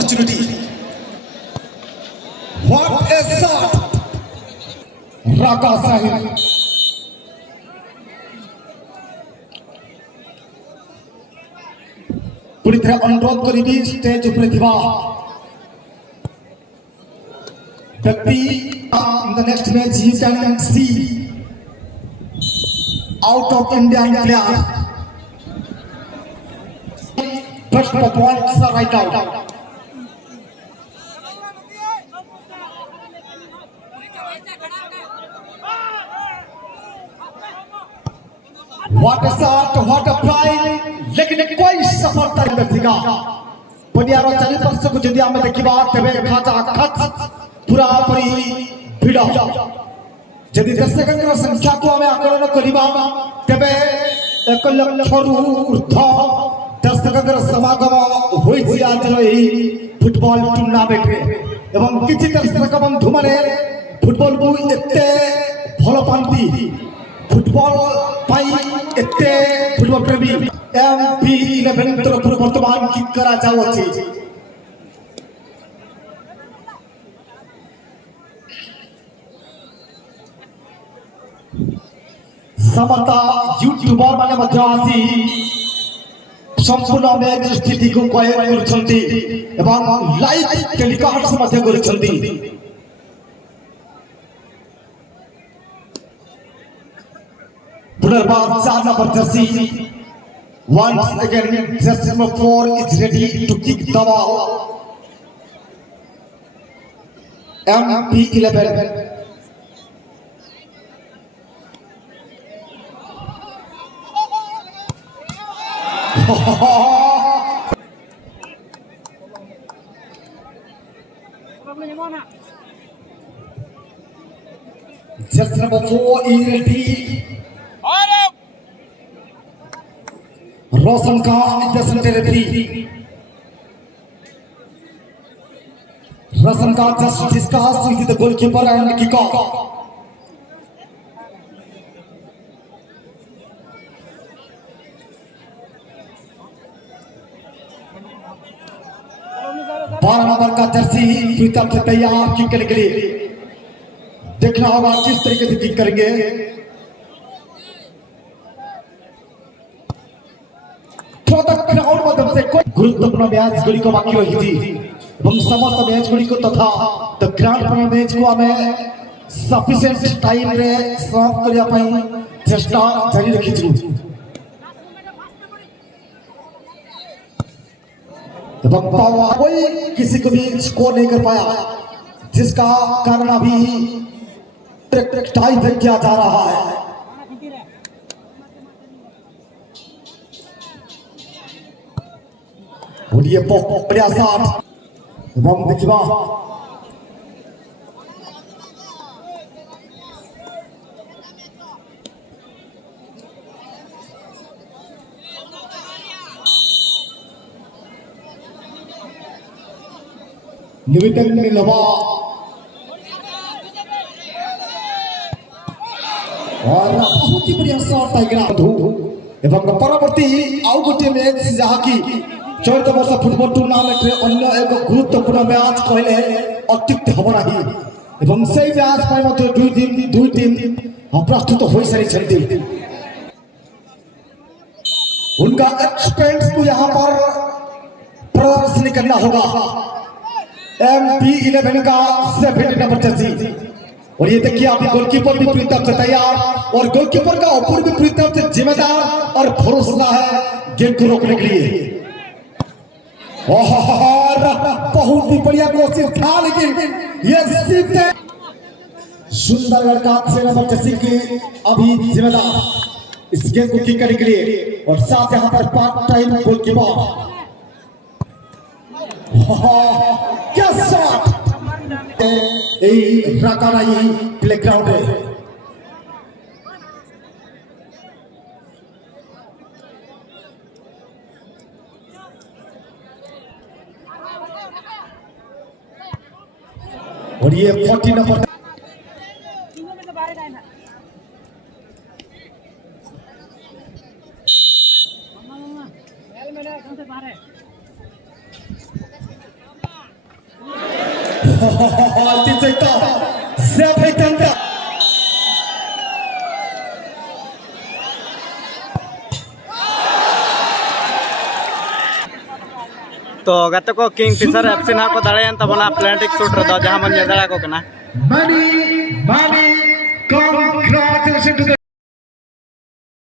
opportunity. What a shot! Raka Sahib. पूरी तरह अनुरोध करी स्टेज ऊपर थिबा व्यक्ति in the next match you can see out of Indian player first points are right out. What a shot, what a pride, लेकिन कोई सफलता नहीं दिखा। पडियारो चारि पार्श्व को जदि आमे देखिबा तबे खाचा खच पूरा परी भिड़ जदि दर्शकंकर संख्या को आमे आकलन करिबा तबे 1 लाख रु ऊर्ध्व दर्शकंकर समागम होइछि आज एही फुटबॉल टूर्नामेंट रे एवं किछि दर्शक बंधु माने फुटबॉल को एते भलो पांती फुटबॉल पाई एते फुटबॉल प्रेमी MP11 तरफ वर्तमान किक करा जाउछि समता यूट्यूबर माने मध्य आसी संपूर्ण मैच स्थिति को कय करछंती एवं लाइव टेलीकास्ट मध्य करछंती पुनर्बार 4 number Jersey once again jersey number 4 is ready to kick the ball. MP11 jersey number 4 is ready. रोशन का इंटरसेप्ट रेफरी रोशन का just discuss with the goalkeeper and kick off बारह नंबर का जर्सी प्रीतम से तैयार किक करने के लिए देखना होगा किस तरीके से किक करेंगे गुरुत्वपूर्ण मैच गुड़ी को बाकी रही समस्त मैच गुड़ी को तथा द ग्रांड फाइनल मैच को आमे सफिशिएंट टाइम रे समाप्त करिया पई चेष्टा जारी रखिछु एवं पावा कोई किसी को भी स्कोर नहीं कर पाया जिसका कारण अभी टाई किया जा रहा है ये बढ़िया शॉट एवं देखिबा निवेदन में लवा और बहुत ही बढ़िया शॉट टाइगर एवं परवर्ती आउ गोटे मैच जहा की चलित वर्ष फुटबॉल टूर्नामेंट रे अन्य एक गुरुत्वपूर्ण मैच कहले अत्युक्त हब नाही एवं सेही मैच पर मते दुई टीम प्रस्तुत हो सारी छथि उनका एक्सपेंस को यहां पर प्रदर्शन करना होगा MP11 का 7 नंबर जर्सी और ये देखिए अभी गोलकीपर भी पूरी तरह से तैयार और गोलकीपर का ऊपर भी पूरी तरह से जिम्मेदार और भरोसा है गेम को रोकने के लिए और बहुत ही बढ़िया कोशिश था लेकिन ये सीधे सुंदर लड़का 6 नंबर जर्सी के अभी जिम्मेदार इस गेम को किक करने के लिए और साथ यहाँ पर पार्ट टाइम गोलकीपर क्या शॉट राकाराई प्लेग्राउंड है और ये 40 नंबर Tizeta, Sepetanda. तो गत को किंग फिशर एफसी ना को दाड़े तबना प्लांटिक शूट रहा जहां मन दाड़ा को कना Money, congratulations to the